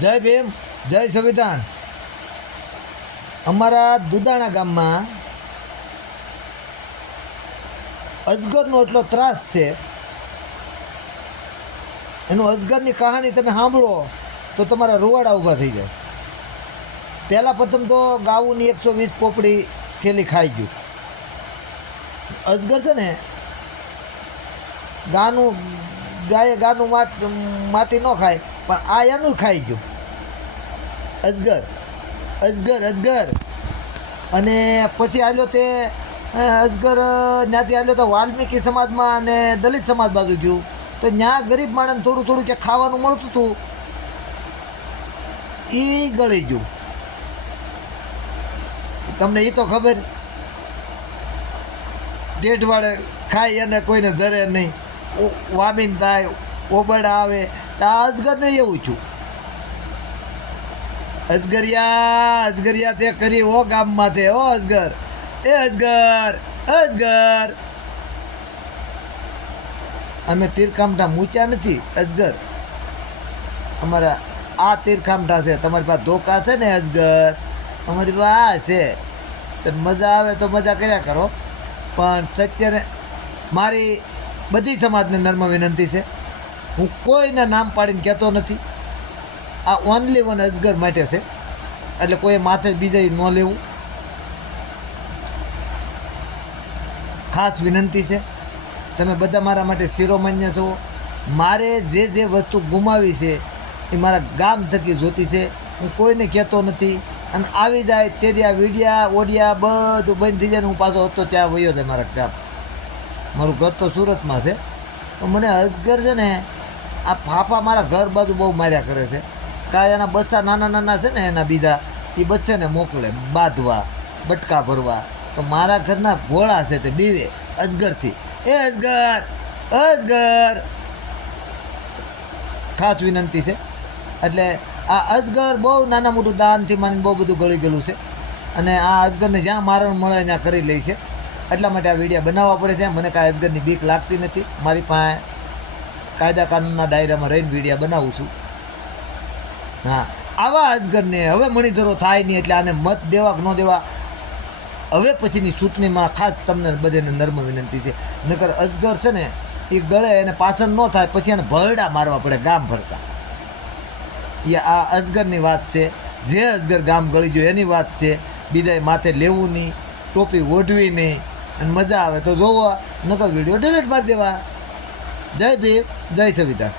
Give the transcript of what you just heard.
જય ભીમ, જય સંવિધાન. અમારા દુદાણા ગામમાં અજગરનો એટલો ત્રાસ છે. એનું અજગરની કહાની તમે સાંભળો તો તમારા રૂવાડા ઊભા થઈ જાય. પહેલાં પ્રથમ તો ગાઉની 120 પોપડી થેલી ખાઈ ગયું. અજગર છે ને ગાનું માટી ન ખાય, પણ આ એનું ખાઈ ગયું. અજગર અજગર અજગર અને પછી આલ્યો તે અજગર ત્યાંથી આલ્યો તો વાલ્મીકી સમાજમાં અને દલિત સમાજ બાજુ ગયું. તો ત્યાં ગરીબ માણસને થોડું થોડું ક્યાંક ખાવાનું મળતું હતું, એ ગળી ગયું. તમને એ તો ખબર, ટેઢવાડે ખાય અને કોઈને જરે નહીં, વામીન થાય, ઓબડા આવે. તો આ અજગરને એવું છું. અજગરિયા તે કરી ઓ ગામમાં તે ઓ અજગર, એ અજગર અજગર. અમે તીરખામઠા મૂચ્યા નથી અજગર, અમારા આ તીરખામઠા છે. તમારી પાસે ધોકા છે ને અજગર, અમારી પાસે છે. તો મજા આવે તો મજા કર્યા કરો, પણ સત્યને મારી બધી સમાજને નર્મ વિનંતી છે. હું કોઈને નામ પાડીને કહેતો નથી. આ ઓનલી વન અજગર માટે છે, એટલે કોઈ માથે બીજે ન લેવું. ખાસ વિનંતી છે. તમે બધા મારા માટે શિરોમાન્ય છો. મારે જે વસ્તુ ગુમાવી છે એ મારા ગામ થકી જોતી છે. હું કોઈને કહેતો નથી. અને આવી જાય તેથી આ વિડિયા ઓડિયા બધું બંધ થઈ જાય ને હું પાછો હતો ત્યાં વયો જાય મારા ગામ. મારું ઘર તો સુરતમાં છે. તો મને અજગર છે ને આ ફાફા મારા ઘર બાજુ બહુ માર્યા કરે છે. કાંઈ એના બચ્ચા નાના નાના છે ને એના બીજા, એ બચ્ચાને મોકલે બાંધવા, બટકા ભરવા. તો મારા ઘરના ભોળા છે તે બીવે અજગરથી, એ અજગર અજગર. ખાસ વિનંતી છે. એટલે આ અજગર બહુ નાના મોટું દાનથી માનીને બહુ બધું ગળી ગયેલું છે. અને આ અજગરને જ્યાં મારણ મળે ત્યાં કરી લે છે. એટલા માટે આ વિડીયો બનાવવા પડે છે. મને કાંઈ અજગરની બીક લાગતી નથી. મારી પાસે કાયદા કાનૂનના દાયરામાં રહીને વિડીયો બનાવું છું. હા, આવા અજગરને હવે મણિધરો થાય નહીં. એટલે આને મત દેવા કે ન દેવા હવે પછીની ચૂંટણીમાં ખાસ તમને બધાને નર્મ વિનંતી છે. નકર અજગર છે ને એ ગળે એને પાછળ ન થાય, પછી એને ભરડા મારવા પડે ગામ ભરતા. એ આ અજગરની વાત છે. જે અજગર ગામ ગળી ગયો એની વાત છે. બીજાએ માથે લેવું નહીં, ટોપી ઓઢવી નહીં. અને મજા આવે તો જોવા, નકર વિડીયો ડિલીટ મારી દેવા. જય ભીમ, જય સંવિધાન.